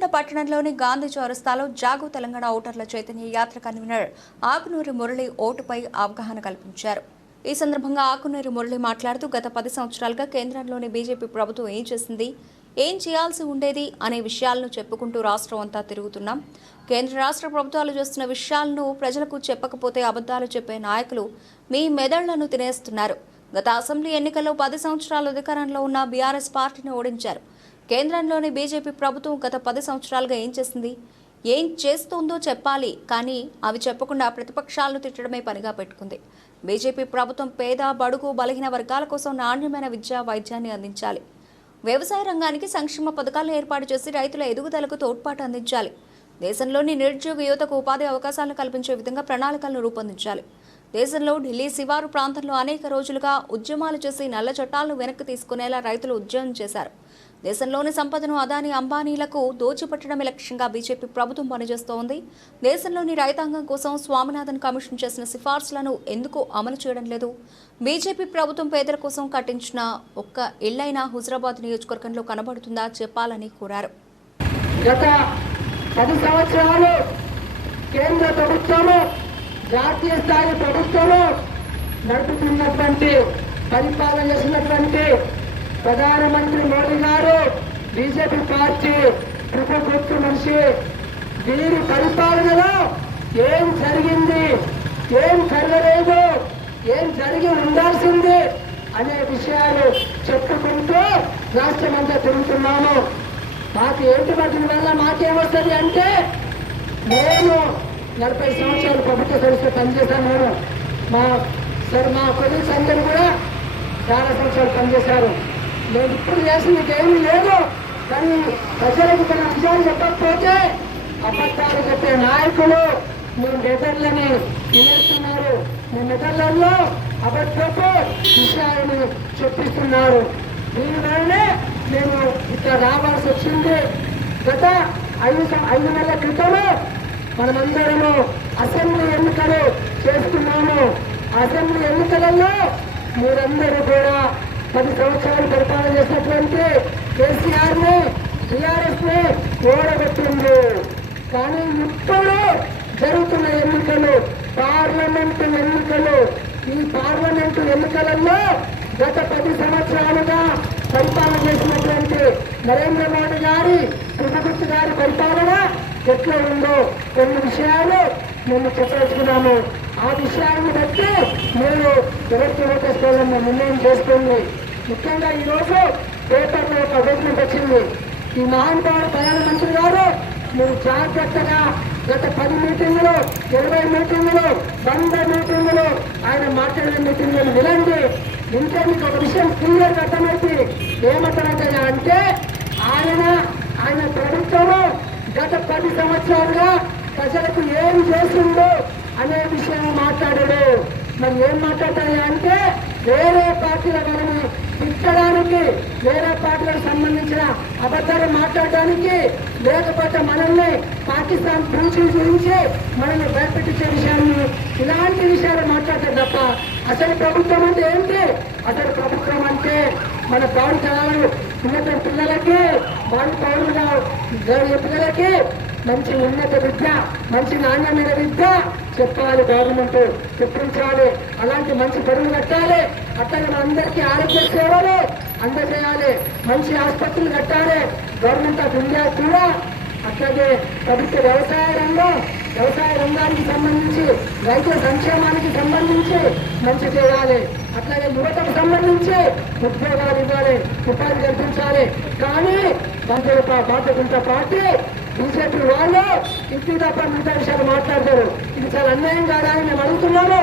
నల్గొండ పట్టణంలోని గాంధీ చౌరస్తాలో జాగో తెలంగాణ ఓటర్ల చైతన్య యాత్ర కన్వీనర్ ఆకునూరి మురళి ఓటుపై అవగాహన కల్పించారు. ఈ సందర్భంగా ఆకునూరి మురళి మాట్లాడుతూ గత పది సంవత్సరాలుగా కేంద్రంలోని బీజేపీ ప్రభుత్వం ఏం చేసింది ఏం చేయాల్సి ఉండేది అనే విషయాలను చెప్పుకుంటూ రాష్ట్రం అంతా తిరుగుతున్నాం. కేంద్ర రాష్ట్ర ప్రభుత్వాలు చేస్తున్న విషయాలను ప్రజలకు చెప్పకపోతే అబద్ధాలు చెప్పే నాయకులు మీ మెదళ్ళను తినేస్తున్నారు. గత అసెంబ్లీ ఎన్నికల్లో పది సంవత్సరాల అధికారంలో ఉన్న బీఆర్ఎస్ పార్టీని ఓడించారు. కేంద్రంలోని బీజేపీ ప్రభుత్వం గత పది సంవత్సరాలుగా ఏం చేసింది ఏం చేస్తుందో చెప్పాలి కానీ అవి చెప్పకుండా ప్రతిపక్షాలను తిట్టడమే పనిగా పెట్టుకుంది. బీజేపీ ప్రభుత్వం పేద బడుగు బలహీన వర్గాల కోసం నాణ్యమైన విద్య వైద్యాన్ని అందించాలి. వ్యవసాయ రంగానికి సంక్షేమ పథకాలను ఏర్పాటు చేసి రైతుల ఎదుగుదలకు తోడ్పాటు అందించాలి. దేశంలోని నిరుద్యోగ యువతకు ఉపాధి అవకాశాలను కల్పించే విధంగా ప్రణాళికలను రూపొందించాలి. దేశంలో ఢిల్లీ శివారు ప్రాంతంలో అనేక రోజులుగా ఉద్యమాలు చేసి నల్ల చట్టాలను వెనక్కి తీసుకునేలా రైతులు ఉద్యమం చేశారు. దేశంలోని సంపదను అదాని అంబానీలకు దోచిపెట్టడమే లక్ష్యంగా బీజేపీ ప్రభుత్వం పనిచేస్తోంది. దేశంలోని రైతాంగం కోసం స్వామినాథన్ కమిషన్ చేసిన సిఫార్సులను ఎందుకు అమలు చేయడం లేదు? బీజేపీ ప్రభుత్వం పేదల కోసం కట్టించిన ఒక్క ఇళ్ళైనా హుజరాబాద్ నియోజకవర్గంలో కనబడుతుందా చెప్పాలని కోరారు. గత పది సంవత్సరాలు కేంద్ర ప్రభుత్వము జాతీయ స్థాయి ప్రభుత్వము నడుపుతున్నటువంటి పరిపాలన చేసినటువంటి ప్రధానమంత్రి మోడీ బీజేపీ పార్టీ ప్రభుత్వ మనిషి. వీరి పరిపాలనలో ఏం జరిగింది ఏం జరగలేదు ఏం జరిగి ఉండాల్సింది అనే విషయాలు చెప్పుకుంటూ రాష్ట్రమంతా తిరుగుతున్నాము. మాకు ఏంటి పట్టిన వల్ల మాకేమొస్తుంది అంటే నేను నలభై సంవత్సరాలు ప్రభుత్వ సంస్థ పనిచేశాను నేను. మా సార్ మా కొలీగ్స్ అందరూ కూడా చాలా సంవత్సరాలు పనిచేశారు. నేను ఇప్పుడు చేసింది ఏమీ లేదు. కానీ ప్రజలకు తన విషయాలు చెప్పకపోతే అబద్ధాలు చెప్పే నాయకులు మీ మెదళ్ళని తినేస్తున్నారు మీ మెదళ్ళల్లో అబద్ధపు విషయాలను చెప్పిస్తున్నారు. దీనివల్లనే మేము ఇక్కడ రావాల్సి వచ్చింది. గత ఐదు సం- ఐదు నెలల క్రితము మనమందరము అసెంబ్లీ ఎన్నికలు చేస్తున్నాము. అసెంబ్లీ ఎన్నికలలో మీరందరూ కూడా పది సంవత్సరాలు పరిపాలన చేసినటువంటి కేసీఆర్ టీఆర్ఎస్ని ఓడగొట్టింది. కానీ ఇప్పుడు జరుగుతున్న ఎన్నికలు పార్లమెంటు ఎన్నికలు. ఈ పార్లమెంటు ఎన్నికలలో గత పది సంవత్సరాలుగా పరిపాలన చేసినటువంటి నరేంద్ర మోడీ గారి కృష్ణగుప్త గారి పరిపాలన ఎట్లా ఉందో కొన్ని విషయాలు మేము చెప్పదలుచుకున్నాము. ఆ విషయాన్ని బట్టి మీరు ఎవరికి ఓటేసుకోవాలని నిర్ణయం చేసుకుంది ముఖ్యంగా ఈరోజు పేపర్లో ఒక వచ్చింది. ఈ మహానుభావుడు ప్రధానమంత్రి గారు మీరు జాగ్రత్తగా గత పది మీటింగులు ఇరవై మీటింగులు వంద మీటింగులు ఆయన మాట్లాడిన మీటింగులు వినండి. ఇంకా మీకు ఒక విషయం క్లియర్ అర్థమైంది. ఏమంటారంటే అంటే ఆయన ఆయన ప్రభుత్వము గత పది సంవత్సరాలుగా ప్రజలకు ఏం చేసిందో అనే విషయం మాట్లాడాడు. మరి ఏం మాట్లాడతాయి అంటే వేరే పార్టీల వలన తిట్టడానికి వేరే పార్టీలకు సంబంధించిన అబద్ధాలు మాట్లాడడానికి లేకపోతే మనల్ని పాకిస్తాన్ పూచి చూపించి మనల్ని భయపెట్టించే విషయాన్ని ఇలాంటి విషయాలు మాట్లాడతారు తప్ప అసలు ప్రభుత్వం అంటే ఏంటి? అసలు ప్రభుత్వం అంటే మన పౌరు ఉన్నత పిల్లలకి వారి పౌరులు పిల్లలకి మంచి ఉన్నత విద్య మంచి నాణ్యమైన విద్య చెప్పాలి గవర్నమెంట్ చెప్పించాలి. అలాంటి మంచి బరువులు కట్టాలి. అట్లనే మనందరికీ ఆరోగ్య సేవలు అందజేయాలి. మంచి ఆసుపత్రులు కట్టాలి. గవర్నమెంట్ ఆఫ్ ఇండియా కూడా అట్లాగే ప్రభుత్వ వ్యవసాయ రంగం వ్యవసాయ రంగానికి సంబంధించి రైతుల సంక్షేమానికి సంబంధించి మంచి చేయాలి. అట్లాగే యువతకు సంబంధించి ఉద్యోగాలు ఇవ్వాలి ఉపాధి కల్పించాలి. కానీ బాధ్యత బాధ్యత పార్టీ బీజేపీ వాళ్ళు ఇంటి తప్ప మిగతా విషయాలు మాట్లాడతారు. ఇది చాలా అన్యాయం కాదా అని మేము అడుగుతున్నాము.